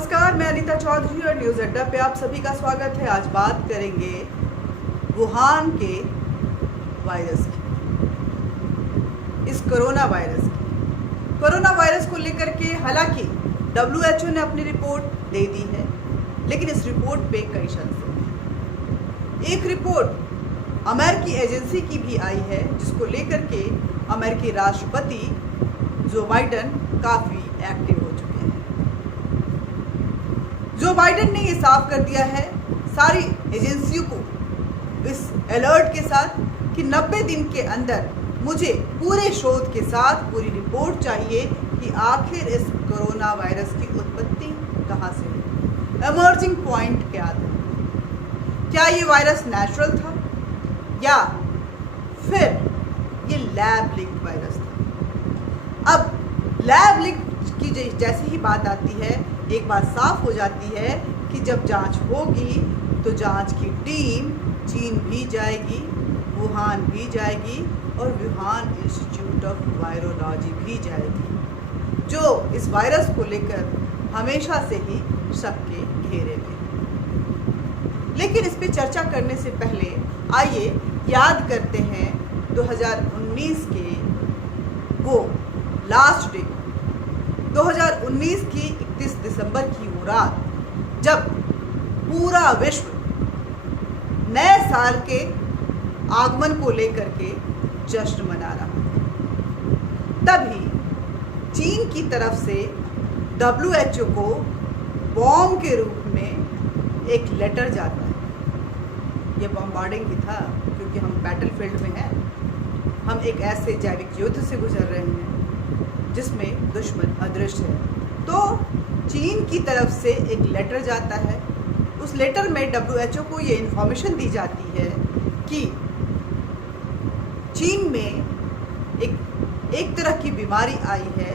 नमस्कार, मैं अनीता चौधरी और न्यूज़ अड्डा पे आप सभी का स्वागत है। आज बात करेंगे वुहान के वायरस की, इस कोरोना वायरस की। कोरोना वायरस को लेकर के हालांकि WHO ने अपनी रिपोर्ट दे दी है, लेकिन इस रिपोर्ट पे कई संशय हैं। एक रिपोर्ट अमेरिकी एजेंसी की भी आई है, जिसको लेकर के अमेरिकी राष्ट्रपति जो बाइडेन काफ़ी एक्टिव हो चुके हैं। जो बाइडेन ने ये साफ कर दिया है सारी एजेंसियों को इस अलर्ट के साथ कि 90 दिन के अंदर मुझे पूरे शोध के साथ पूरी रिपोर्ट चाहिए कि आखिर इस कोरोना वायरस की उत्पत्ति कहाँ से हुई, इमर्जिंग पॉइंट क्या था, क्या ये वायरस नेचुरल था या फिर ये लैब लिंक वायरस था। अब लैब लिंक की जैसे ही बात आती है, एक बात साफ हो जाती है कि जब जांच होगी तो जांच की टीम चीन भी जाएगी, वुहान भी जाएगी और वुहान इंस्टीट्यूट ऑफ वायरोलॉजी भी जाएगी, जो इस वायरस को लेकर हमेशा से ही सबके घेरे में। लेकिन इस पे चर्चा करने से पहले आइए याद करते हैं 2019 के वो लास्ट डे, 2019 की 31 दिसंबर की वो रात, जब पूरा विश्व नए साल के आगमन को लेकर के जश्न मना रहा था। तभी चीन की तरफ से WHO को बॉम्ब के रूप में एक लेटर जाता है। ये बॉम्बार्डिंग भी था, क्योंकि हम बैटलफील्ड में हैं, हम एक ऐसे जैविक युद्ध से गुजर रहे हैं जिसमें दुश्मन अदृश्य है। तो चीन की तरफ से एक लेटर जाता है। उस लेटर में WHO को ये इन्फॉर्मेशन दी जाती है कि चीन में एक तरह की बीमारी आई है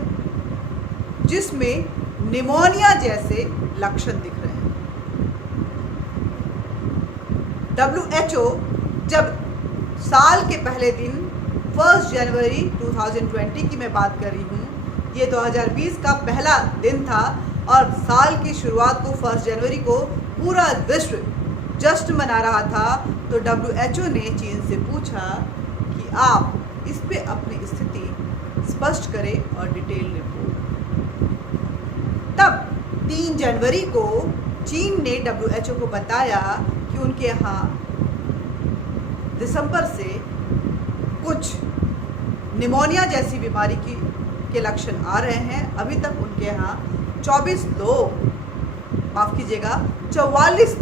जिसमें निमोनिया जैसे लक्षण दिख रहे हैं। WHO जब साल के पहले दिन 1 जनवरी 2020 की मैं बात कर रही हूँ, ये 2020 का पहला दिन था और साल की शुरुआत को 1 जनवरी को पूरा विश्व जश्न मना रहा था, तो WHO ने चीन से पूछा कि आप इस पे अपनी स्थिति स्पष्ट करें और डिटेल रिपोर्ट। तब 3 जनवरी को चीन ने WHO को बताया कि उनके यहाँ दिसंबर से कुछ निमोनिया जैसी बीमारी के लक्षण आ रहे हैं। अभी तक उनके यहाँ 44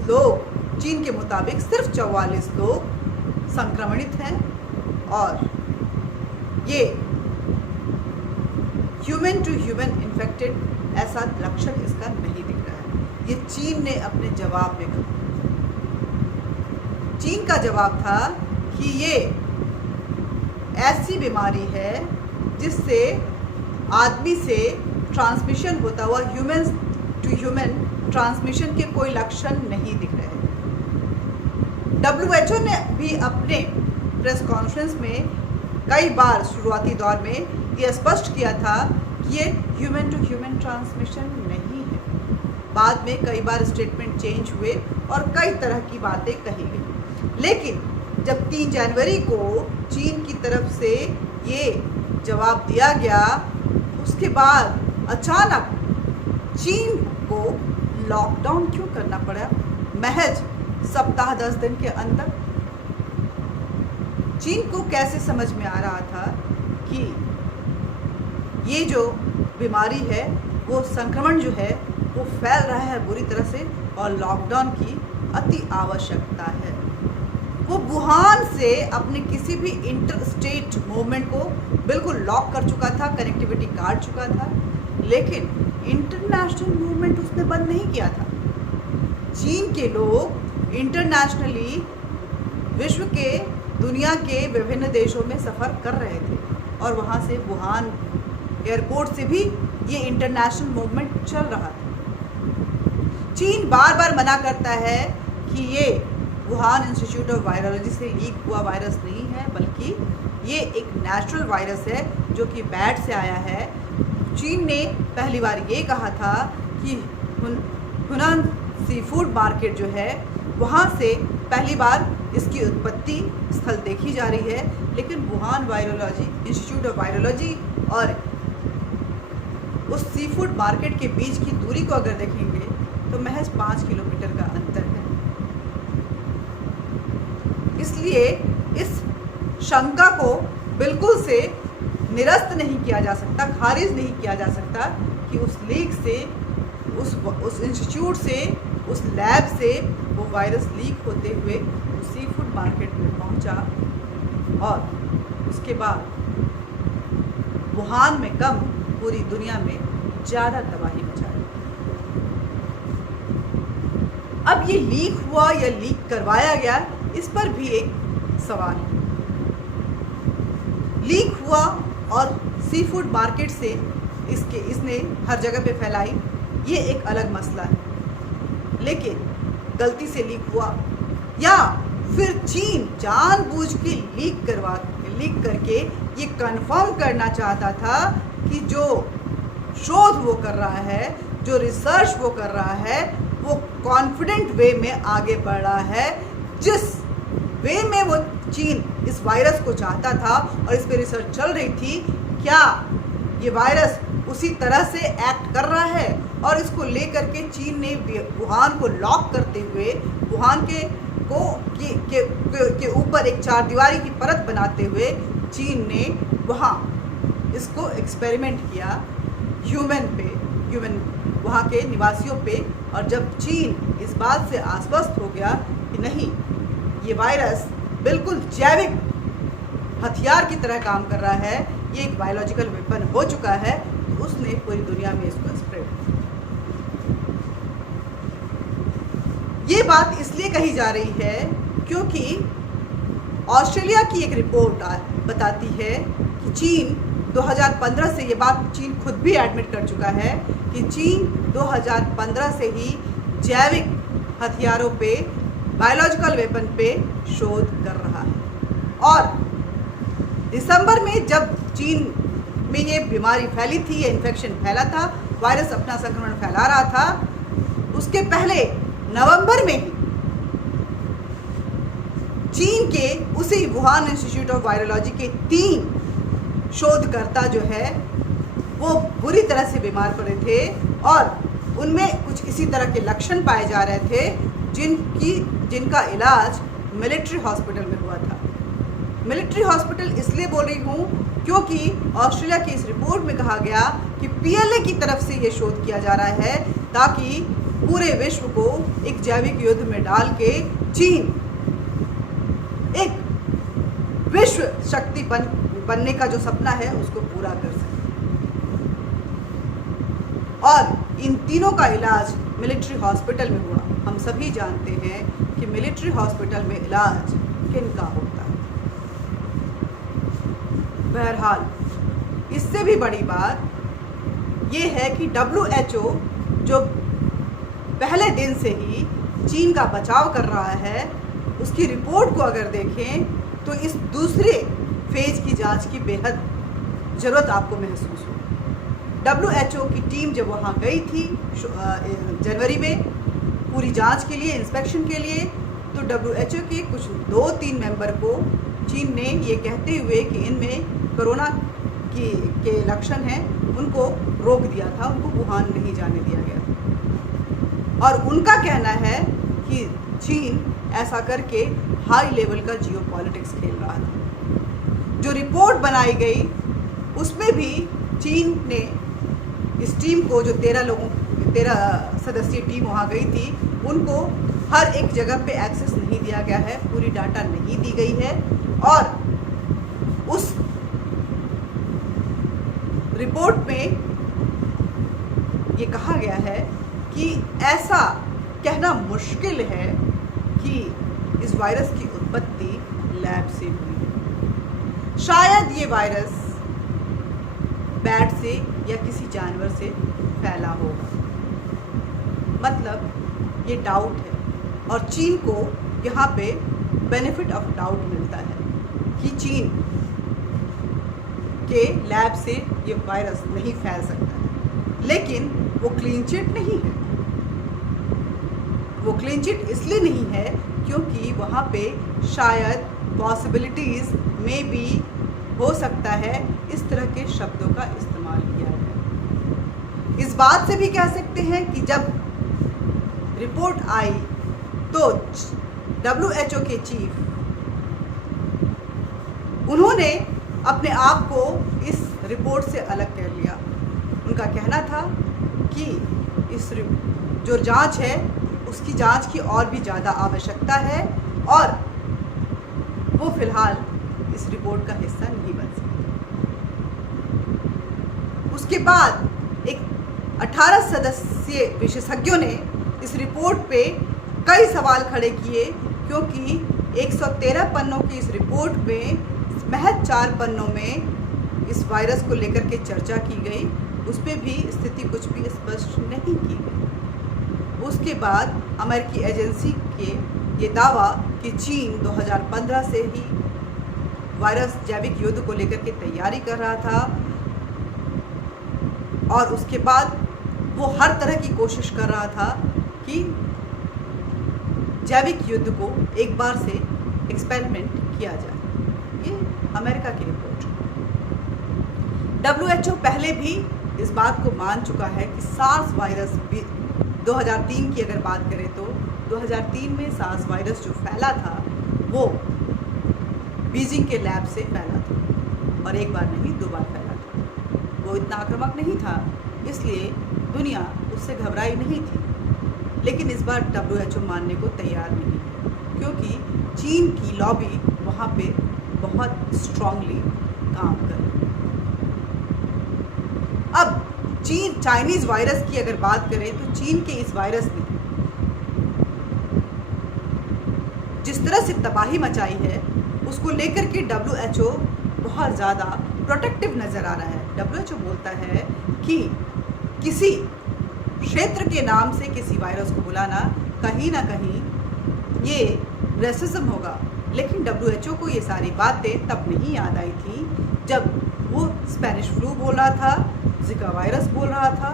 लोग चीन के मुताबिक सिर्फ 44 लोग संक्रमणित हैं और ये ह्यूमन टू ह्यूमन इन्फेक्टेड ऐसा लक्षण इसका नहीं दिख रहा है। ये चीन ने अपने जवाब में कहा। चीन का जवाब था कि ये ऐसी बीमारी है जिससे आदमी से ट्रांसमिशन होता हुआ ह्यूमन टू ह्यूमन ट्रांसमिशन के कोई लक्षण नहीं दिख रहे हैं। WHO ने भी अपने प्रेस कॉन्फ्रेंस में कई बार शुरुआती दौर में यह स्पष्ट किया था कि ये ह्यूमन टू ह्यूमन ट्रांसमिशन नहीं है। बाद में कई बार स्टेटमेंट चेंज हुए और कई तरह की बातें कही गई, लेकिन जब 3 जनवरी को चीन की तरफ से ये जवाब दिया गया, उसके बाद अचानक चीन को लॉकडाउन क्यों करना पड़ा महज सप्ताह 10 दिन के अंदर। चीन को कैसे समझ में आ रहा था कि ये जो बीमारी है, वो संक्रमण जो है वो फैल रहा है बुरी तरह से और लॉकडाउन की अति आवश्यकता है। वो वुहान से अपने किसी भी इंटर स्टेट मूवमेंट को बिल्कुल लॉक कर चुका था, कनेक्टिविटी काट चुका था, लेकिन इंटरनेशनल मूवमेंट उसने बंद नहीं किया था। चीन के लोग इंटरनेशनली विश्व के दुनिया के विभिन्न देशों में सफ़र कर रहे थे और वहाँ से वुहान एयरपोर्ट से भी ये इंटरनेशनल मूवमेंट चल रहा था। चीन बार बार मना करता है कि ये वुहान इंस्टीट्यूट ऑफ वायरोलॉजी से लीक हुआ वायरस नहीं है, बल्कि ये एक नेचुरल वायरस है जो कि बैट से आया है। चीन ने पहली बार ये कहा था कि हुनान सी फूड मार्केट जो है वहाँ से पहली बार इसकी उत्पत्ति स्थल देखी जा रही है। लेकिन Wuhan virology institute of virology और उस सी फूड मार्केट के बीच की दूरी को अगर देखेंगे तो महज 5 किलोमीटर का अंतर है। इसलिए इस शंका को बिल्कुल से निरस्त नहीं किया जा सकता, खारिज नहीं किया जा सकता कि उस लीक से, उस इंस्टीट्यूट से, उस लैब से वो वायरस लीक होते हुए सी फूड मार्केट में पहुंचा और उसके बाद वुहान में कम पूरी दुनिया में ज़्यादा तबाही मचा दी। अब ये लीक हुआ या लीक करवाया गया, इस पर भी एक सवाल है। लीक हुआ और सी फूड मार्केट से इसने हर जगह पे फैलाई, ये एक अलग मसला है। लेकिन गलती से लीक हुआ या फिर चीन जानबूझ के लीक करके ये कंफर्म करना चाहता था कि जो शोध वो कर रहा है, जो रिसर्च वो कर रहा है, वो कॉन्फिडेंट वे में आगे बढ़ रहा है, जिस वे में वो चीन इस वायरस को चाहता था और इस पे रिसर्च चल रही थी, क्या ये वायरस उसी तरह से एक्ट कर रहा है। और इसको लेकर के चीन ने वुहान को लॉक करते हुए, वुहान के ऊपर एक चारदीवारी की परत बनाते हुए चीन ने वहाँ इसको एक्सपेरिमेंट किया ह्यूमन वहाँ के निवासियों पे। और जब चीन इस बात से आश्वस्त हो गया कि नहीं, ये वायरस बिल्कुल जैविक हथियार की तरह काम कर रहा है, ये एक बायोलॉजिकल वेपन हो चुका है, तो उसने पूरी दुनिया में इसको स्प्रेड किया। ये बात इसलिए कही जा रही है क्योंकि ऑस्ट्रेलिया की एक रिपोर्ट बताती है कि चीन 2015 से, ये बात चीन खुद भी एडमिट कर चुका है कि चीन 2015 से ही जैविक हथियारों पे, बायोलॉजिकल वेपन पे शोध कर रहा है। और दिसंबर में जब चीन में ये बीमारी फैली थी, ये इन्फेक्शन फैला था, वायरस अपना संक्रमण फैला रहा था, उसके पहले नवंबर में ही चीन के उसी वुहान इंस्टीट्यूट ऑफ वायरोलॉजी के 3 शोधकर्ता जो है वो बुरी तरह से बीमार पड़े थे और उनमें कुछ इसी तरह के लक्षण पाए जा रहे थे जिनका इलाज मिलिट्री हॉस्पिटल में हुआ था। मिलिट्री हॉस्पिटल इसलिए बोल रही हूँ क्योंकि ऑस्ट्रेलिया की इस रिपोर्ट में कहा गया कि PLA की तरफ से ये शोध किया जा रहा है ताकि पूरे विश्व को एक जैविक युद्ध में डाल के चीन एक विश्व शक्ति बनने का जो सपना है उसको पूरा कर सके। और इन तीनों का इलाज मिलिट्री हॉस्पिटल में हुआ। हम सभी जानते हैं कि मिलिट्री हॉस्पिटल में इलाज किनका होता है। बहरहाल, इससे भी बड़ी बात ये है कि WHO जो पहले दिन से ही चीन का बचाव कर रहा है, उसकी रिपोर्ट को अगर देखें तो इस दूसरे फेज की जांच की बेहद ज़रूरत आपको महसूस हो। WHO की टीम जब वहाँ गई थी जनवरी में पूरी जांच के लिए, इंस्पेक्शन के लिए, तो WHO के कुछ 2-3 मेंबर को चीन ने ये कहते हुए कि इनमें कोरोना के लक्षण हैं, उनको रोक दिया था, उनको वुहान नहीं जाने दिया गया था। और उनका कहना है कि चीन ऐसा करके हाई लेवल का जियोपॉलिटिक्स खेल रहा था। जो रिपोर्ट बनाई गई उसमें भी चीन ने इस टीम को, जो 13 सदस्यीय टीम वहाँ गई थी, उनको हर एक जगह पे एक्सेस नहीं दिया गया है, पूरी डाटा नहीं दी गई है। और उस रिपोर्ट में ये कहा गया है कि ऐसा कहना मुश्किल है कि इस वायरस की उत्पत्ति लैब से हुई है। शायद ये वायरस बैट से या किसी जानवर से फैला होगा। मतलब ये डाउट है और चीन को यहाँ पे बेनिफिट ऑफ डाउट मिलता है कि चीन के लैब से ये वायरस नहीं फैल सकता है। लेकिन वो क्लीन चिट नहीं है, क्लीन चिट इसलिए नहीं है क्योंकि वहाँ पे शायद पॉसिबिलिटीज़ में भी हो सकता है इस तरह के शब्दों का इस्तेमाल किया है। इस बात से भी कह सकते हैं कि जब रिपोर्ट आई तो WHO के चीफ उन्होंने अपने आप को इस रिपोर्ट से अलग कर लिया। उनका कहना था कि इस जो जांच है उसकी जांच की और भी ज़्यादा आवश्यकता है और वो फिलहाल इस रिपोर्ट का हिस्सा नहीं बन सकते। उसके बाद एक 18 सदस्यीय विशेषज्ञों ने इस रिपोर्ट पे कई सवाल खड़े किए क्योंकि 113 पन्नों की इस रिपोर्ट में महज 4 पन्नों में इस वायरस को लेकर के चर्चा की गई, उस पर भी स्थिति कुछ भी स्पष्ट नहीं की गई। उसके बाद अमेरिकी एजेंसी के ये दावा कि चीन 2015 से ही वायरस जैविक युद्ध को लेकर के तैयारी कर रहा था और उसके बाद वो हर तरह की कोशिश कर रहा था कि जैविक युद्ध को एक बार से एक्सपेरिमेंट किया जाए। ये अमेरिका की रिपोर्ट। WHO पहले भी इस बात को मान चुका है कि सार्स वायरस 2003 की अगर बात करें तो 2003 में सार्स वायरस जो फैला था वो बीजिंग के लैब से फैला था और एक बार नहीं 2 बार फैला था। वो इतना आक्रामक नहीं था इसलिए दुनिया उससे घबराई नहीं थी, लेकिन इस बार WHO मानने को तैयार नहीं है क्योंकि चीन की लॉबी वहाँ पे बहुत स्ट्रांगली काम कर रही है। अब चाइनीज़ वायरस की अगर बात करें तो चीन के इस वायरस ने जिस तरह से तबाही मचाई है उसको लेकर के WHO बहुत ज़्यादा प्रोटेक्टिव नज़र आ रहा है। WHO बोलता है कि किसी क्षेत्र के नाम से किसी वायरस को बुलाना कहीं ना कहीं ये रेसिज्म होगा, लेकिन WHO को ये सारी बातें तब नहीं याद आई थी जब वो स्पेनिश फ्लू बोल रहा था, जिका वायरस बोल रहा था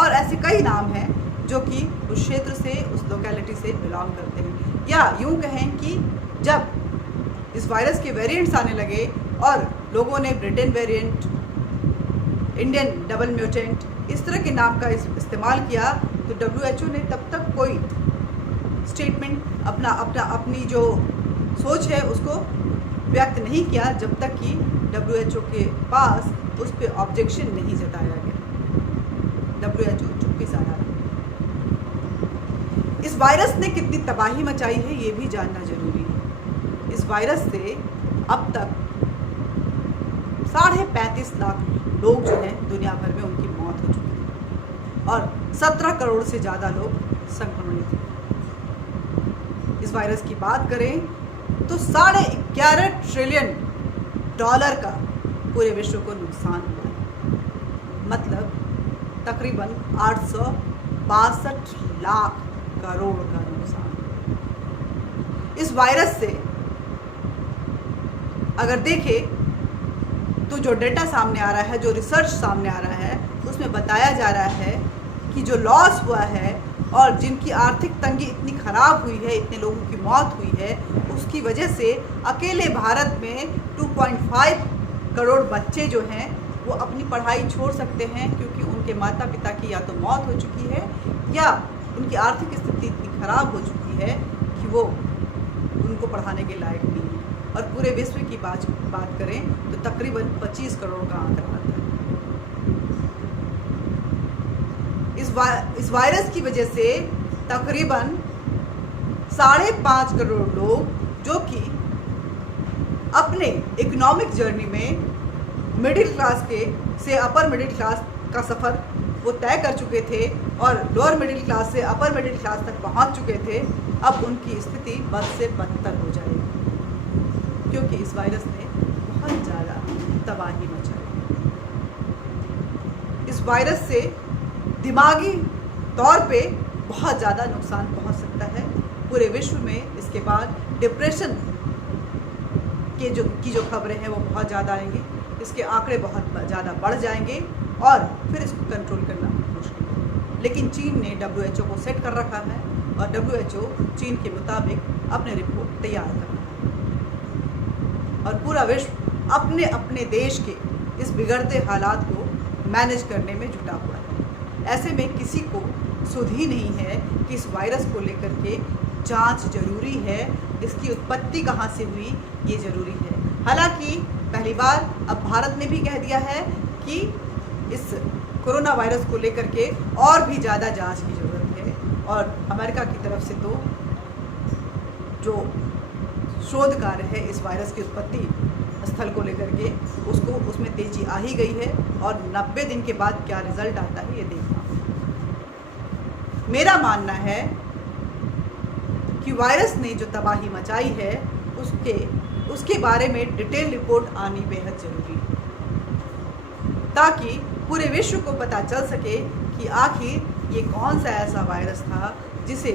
और ऐसे कई नाम हैं जो कि उस क्षेत्र से उस लोकेलिटी से बिलोंग करते हैं। या यूँ कहें कि जब इस वायरस के वेरिएंट्स आने लगे और लोगों ने Britain variant, Indian double mutant इस तरह के नाम का इस्तेमाल किया तो WHO ने तब तक कोई स्टेटमेंट अपनी जो सोच है उसको व्यक्त नहीं किया जब तक कि WHO के पास उस पर ऑब्जेक्शन नहीं जताया गया। WHO चुप्पी साधा रहा। इस वायरस ने कितनी तबाही मचाई है ये भी जानना जरूरी है। इस वायरस से अब तक 35.5 लाख लोग जो हैं दुनिया भर में उनकी मौत हो चुकी है और 17 करोड़ से ज़्यादा लोग संक्रमित हैं। इस वायरस की बात करें तो 11.5 ट्रिलियन डॉलर का पूरे विश्व को नुकसान हुआ है, मतलब तकरीबन 862 लाख करोड़ का नुकसान। इस वायरस से अगर देखें तो जो डेटा सामने आ रहा है, जो रिसर्च सामने आ रहा है, उसमें बताया जा रहा है कि जो लॉस हुआ है और जिनकी आर्थिक तंगी इतनी ख़राब हुई है, इतने लोगों की मौत हुई है, उसकी वजह से अकेले भारत में 2.5 करोड़ बच्चे जो हैं वो अपनी पढ़ाई छोड़ सकते हैं क्योंकि उनके माता पिता की या तो मौत हो चुकी है या उनकी आर्थिक स्थिति इतनी ख़राब हो चुकी है कि वो उनको पढ़ाने के लायक नहीं है। और पूरे विश्व की बात करें तो तकरीबन 25 करोड़ का आंकड़ा आता है। इस वायरस की वजह से तकरीबन 5.5 करोड़ लोग जो कि अपने इकोनॉमिक जर्नी में मिडिल क्लास से अपर मिडिल क्लास का सफ़र वो तय कर चुके थे और लोअर मिडिल क्लास से अपर मिडिल क्लास तक पहुंच चुके थे, अब उनकी स्थिति बद से बदतर हो जाएगी क्योंकि इस वायरस ने बहुत ज़्यादा तबाही मचाई। इस वायरस से दिमागी तौर पे बहुत ज़्यादा नुकसान पहुंच सकता है पूरे विश्व में। इसके बाद डिप्रेशन की जो खबरें हैं वो बहुत ज़्यादा आएंगी, इसके आंकड़े बहुत ज़्यादा बढ़ जाएंगे और फिर इसको कंट्रोल करना मुश्किल है। लेकिन चीन ने WHO को सेट कर रखा है और WHO चीन के मुताबिक अपने रिपोर्ट तैयार कर रहा है और पूरा विश्व अपने अपने देश के इस बिगड़ते हालात को मैनेज करने में जुटा हुआ है। ऐसे में किसी को सुध ही नहीं है कि इस वायरस को लेकर के जांच जरूरी है, इसकी उत्पत्ति कहाँ से हुई ये ज़रूरी है। हालांकि पहली बार अब भारत ने भी कह दिया है कि इस कोरोना वायरस को लेकर के और भी ज़्यादा जांच की ज़रूरत है और अमेरिका की तरफ से तो जो शोध कार्य है इस वायरस की उत्पत्ति स्थल को लेकर के उसमें तेजी आ ही गई है और 90 दिन के बाद क्या रिजल्ट आता है ये देखना। मेरा मानना है कि वायरस ने जो तबाही मचाई है उसके बारे में डिटेल रिपोर्ट आनी बेहद ज़रूरी है ताकि पूरे विश्व को पता चल सके कि आखिर ये कौन सा ऐसा वायरस था जिसे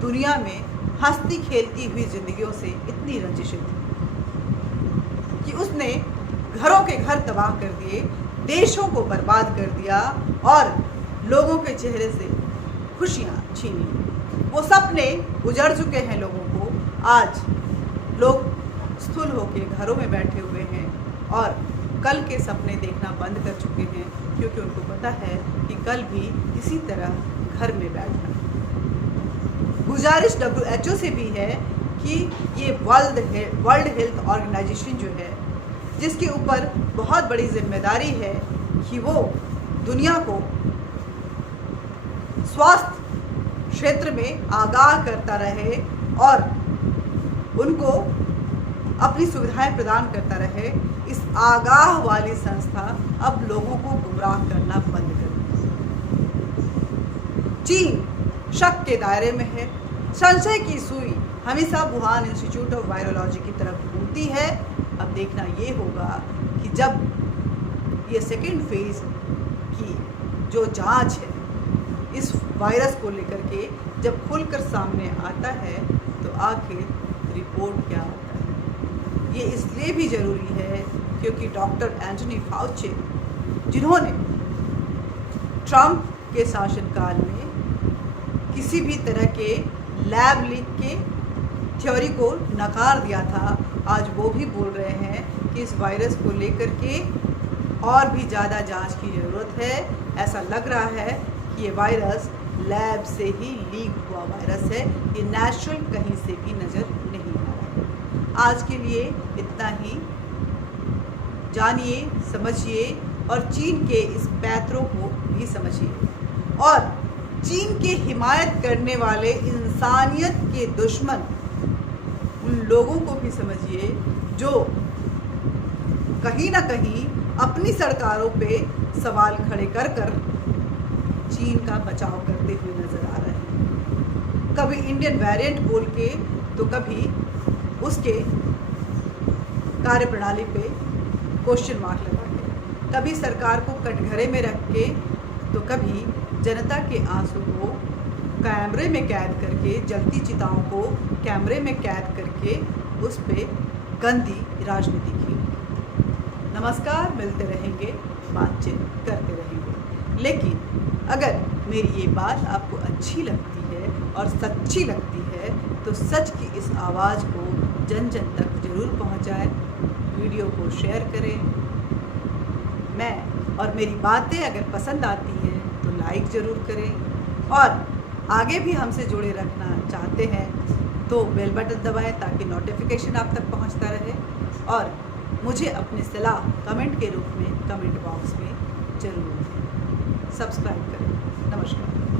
दुनिया में हंसती खेलती हुई जिंदगियों से इतनी रंजिशें थी कि उसने घरों के घर तबाह कर दिए, देशों को बर्बाद कर दिया और लोगों के चेहरे से खुशियाँ छीनी। वो सपने उजड़ चुके हैं लोगों को। आज लोग स्थूल होकर घरों में बैठे हुए हैं और कल के सपने देखना बंद कर चुके हैं क्योंकि उनको पता है कि कल भी इसी तरह घर में बैठना। गुजारिश WHO से भी है कि ये वर्ल्ड हेल्थ ऑर्गेनाइजेशन जो है जिसके ऊपर बहुत बड़ी जिम्मेदारी है कि वो दुनिया को स्वास्थ्य क्षेत्र में आगाह करता रहे और उनको अपनी सुविधाएं प्रदान करता रहे। इस आगाह वाली संस्था अब लोगों को गुमराह करना बंद कर दे। चीन शक के दायरे में है। संशय की सुई हमेशा वुहान इंस्टीट्यूट ऑफ वायरोलॉजी की तरफ घूमती है। अब देखना ये होगा कि जब ये सेकेंड फेज की जो जांच है इस वायरस को लेकर के जब खुलकर सामने आता है तो आखिर रिपोर्ट क्या आता है। ये इसलिए भी ज़रूरी है क्योंकि डॉक्टर एंथनी फाउची जिन्होंने ट्रंप के शासनकाल में किसी भी तरह के लैब लीक के थ्योरी को नकार दिया था, आज वो भी बोल रहे हैं कि इस वायरस को लेकर के और भी ज़्यादा जांच की ज़रूरत है। ऐसा लग रहा है कि ये वायरस लैब से ही लीक हुआ वायरस है, ये नेचुरल कहीं से भी नज़र नहीं आ रहा है। आज के लिए इतना ही। जानिए, समझिए और चीन के इस पैतरों को भी समझिए और चीन के हिमायत करने वाले इंसानियत के दुश्मन उन लोगों को भी समझिए जो कहीं ना कहीं अपनी सरकारों पे सवाल खड़े कर कर चीन का बचाव करते हुए नजर आ रहे हैं। कभी इंडियन वेरिएंट बोल के तो कभी उसके कार्यप्रणाली पे क्वेश्चन मार्क लगा के, कभी सरकार को कटघरे में रख के तो कभी जनता के आंसू को कैमरे में कैद करके, जलती चिताओं को कैमरे में कैद करके उस पे गंदी राजनीति की। नमस्कार, मिलते रहेंगे, बातचीत करते रहेंगे। लेकिन अगर मेरी ये बात आपको अच्छी लगती है और सच्ची लगती है तो सच की इस आवाज़ को जन जन तक ज़रूर पहुंचाएं, वीडियो को शेयर करें। मैं और मेरी बातें अगर पसंद आती हैं तो लाइक ज़रूर करें और आगे भी हमसे जुड़े रखना चाहते हैं तो बेल बटन दबाएं ताकि नोटिफिकेशन आप तक पहुंचता रहे और मुझे अपनी सलाह कमेंट के रूप में कमेंट बॉक्स में ज़रूर दें। सब्सक्राइब करें। नमस्कार।